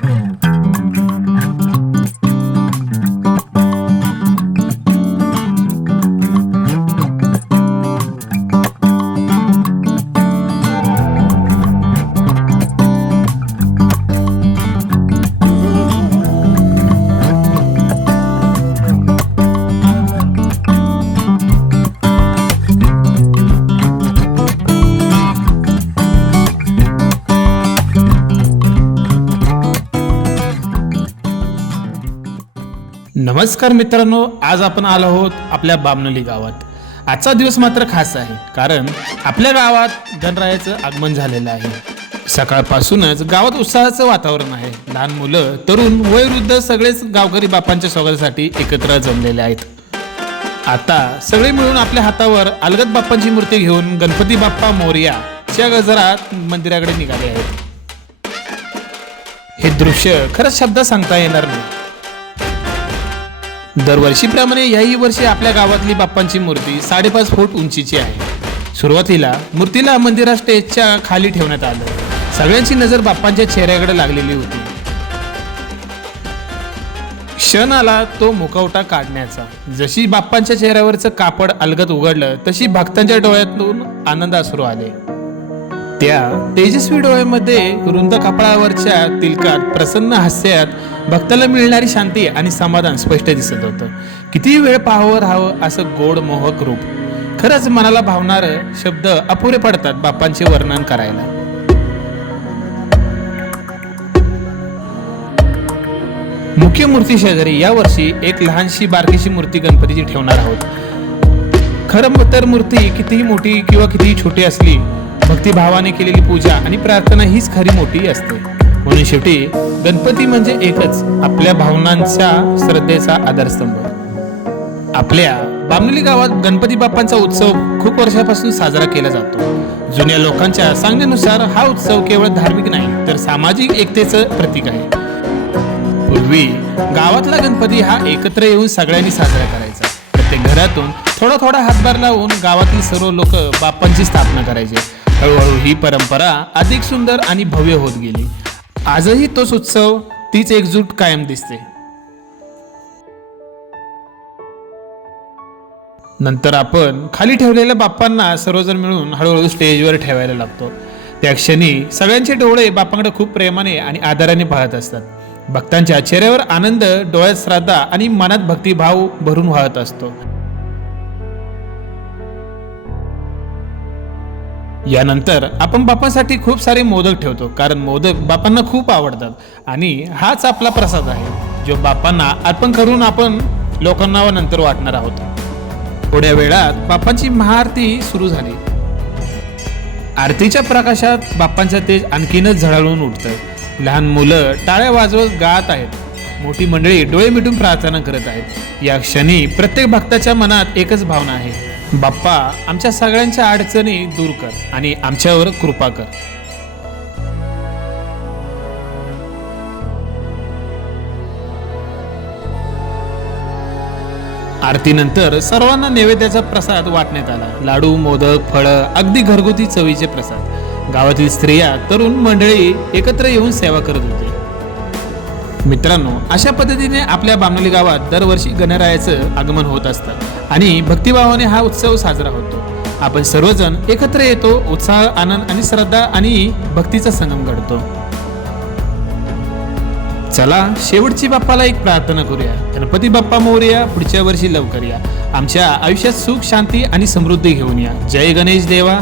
Swim. नमस्कार मित्रांनो आज आपण आलो आहोत आपल्या बामनली गावात. आजचा दिवस मात्र खास आहे कारण आपल्या गावात गणरायाचं आगमन झालेलं आहे. सकाळपासूनच गावात उत्साहाचं वातावरण आहे. लहान मुलं तरुण वयोवृद्ध सगळेच गावकरी बापांच्या स्वागतासाठी एकत्र जमलेले आहेत. आता सगळे मिळून आपल्या हातावर अलगद बाप्पांची मूर्ती घेऊन गणपती बाप्पा मोर्या च्या गजरात मंदिराकडे निघाले आहेत. हे दृश्य खरंच शब्द सांगता येणार नाही. दरवर्षीप्रमाणे याही वर्षी आपल्या गावातली बाप्पांची मूर्ती साडेपाच फूट उंचीची आहे. सुरुवातीला मूर्तीला मंदिरा स्टेजच्या खाली ठेवण्यात आलं. सगळ्यांची नजर बाप्पांच्या चेहऱ्याकडे लागलेली होती. क्षण आला तो मुखवटा काढण्याचा. जशी बाप्पांच्या चेहऱ्यावरचं कापड अलगद उघडलं तशी भक्तांच्या डोळ्यातून आनंद अश्रू आले. त्या तेजस्वी डोळ्यामध्ये रुंद कपाळावरच्या तिलकात प्रसन्न हास्यात भक्ताला मिळणारी शांती आणि समाधान स्पष्ट दिसत होतं. किती वेळ पाहावं राहावं असं गोड मोहक रूप. खरंच मनाला भावणारं शब्द अपुरे पडतात बापांचे वर्णन करायला. मुख्य मूर्ती शेजारी यावर्षी एक लहानशी बारकीशी मूर्ती गणपतीची ठेवणार आहोत. खरं तर मूर्ती कितीही मोठी किंवा कितीही छोटी असली भक्तिभावाने केलेली पूजा आणि प्रार्थना हीच खरी मोठी असते. म्हणून शेवटी गणपती म्हणजे एकच आपल्या भावनांचा श्रद्धेचा आधारस्तंभ. आपल्या बामनली गावात गणपती बाप्पांचा उत्सव खूप वर्षापासून साजरा केला जातो. जुन्या लोकांच्या सांगण्यानुसार हा उत्सव केवळ धार्मिक नाही तर सामाजिक एकतेचं प्रतीक आहे. पूर्वी गावातला गणपती हा एकत्र येऊन सगळ्यांनी साजरा करायचा. प्रत्येक घरातून थोडा थोडा हातभार लावून गावातील सर्व लोक बाप्पांची स्थापना करायचे. हळूहळू ही परंपरा अधिक सुंदर आणि भव्य होत गेली. आजही तोच उत्सव तीच एकजूट कायम दिसते. नंतर आपण खाली ठेवलेल्या बाप्पांना सर्वजण मिळून हळूहळू स्टेजवर ठेवायला लागतो. त्या क्षणी सगळ्यांचे डोळे बाप्पाकडे खूप प्रेमाने आणि आदराने पाहत असतात. भक्तांच्या चेहऱ्यावर आनंद डोळ्यात श्रद्धा आणि मनात भक्तिभाव भरून वाहत असतो. यानंतर आपण बापासाठी खूप सारे मोदक ठेवतो कारण मोदक बापांना खूप आवडतात. आणि हाच आपला प्रसाद आहे जो बापांना अर्पण करून आपण लोकांना नंतर वाटणार आहोत. थोड्या वेळात बापांची महाआरती सुरू झाली. आरतीच्या प्रकाशात बाप्पांचं तेज आणखीनच झळाळून उठतं. लहान मुलं टाळ्या वाजवत गात आहेत. मोठी मंडळी डोळे मिटून प्रार्थना करत आहेत. या क्षणी प्रत्येक भक्ताच्या मनात एकच भावना आहे. बाप्पा आमच्या सगळ्यांच्या अडचणी दूर कर आणि आमच्यावर कृपा कर. आरतीनंतर सर्वांना नैवेद्याचा प्रसाद वाटण्यात आला. लाडू मोदक फळं अगदी घरगुती चवीचे प्रसाद. गावातील स्त्रिया तरुण मंडळी एकत्र येऊन सेवा करत होते. मित्रांनो अशा पद्धतीने आपल्या बामनली गावात दरवर्षी गणरायाचं आगमन होत असतं. आणि भक्तिभावाने हा उत्सव साजरा होतो. आपण सर्वजण एकत्र येतो उत्साह आनंद आणि श्रद्धा आणि भक्तीचा संगम घडतो. चला शेवटची बाप्पाला एक प्रार्थना करूया. गणपती बाप्पा मोर्या पुढच्या वर्षी लवकर या. आमच्या आयुष्यात सुख शांती आणि समृद्धी घेऊन या. जय गणेश देवा.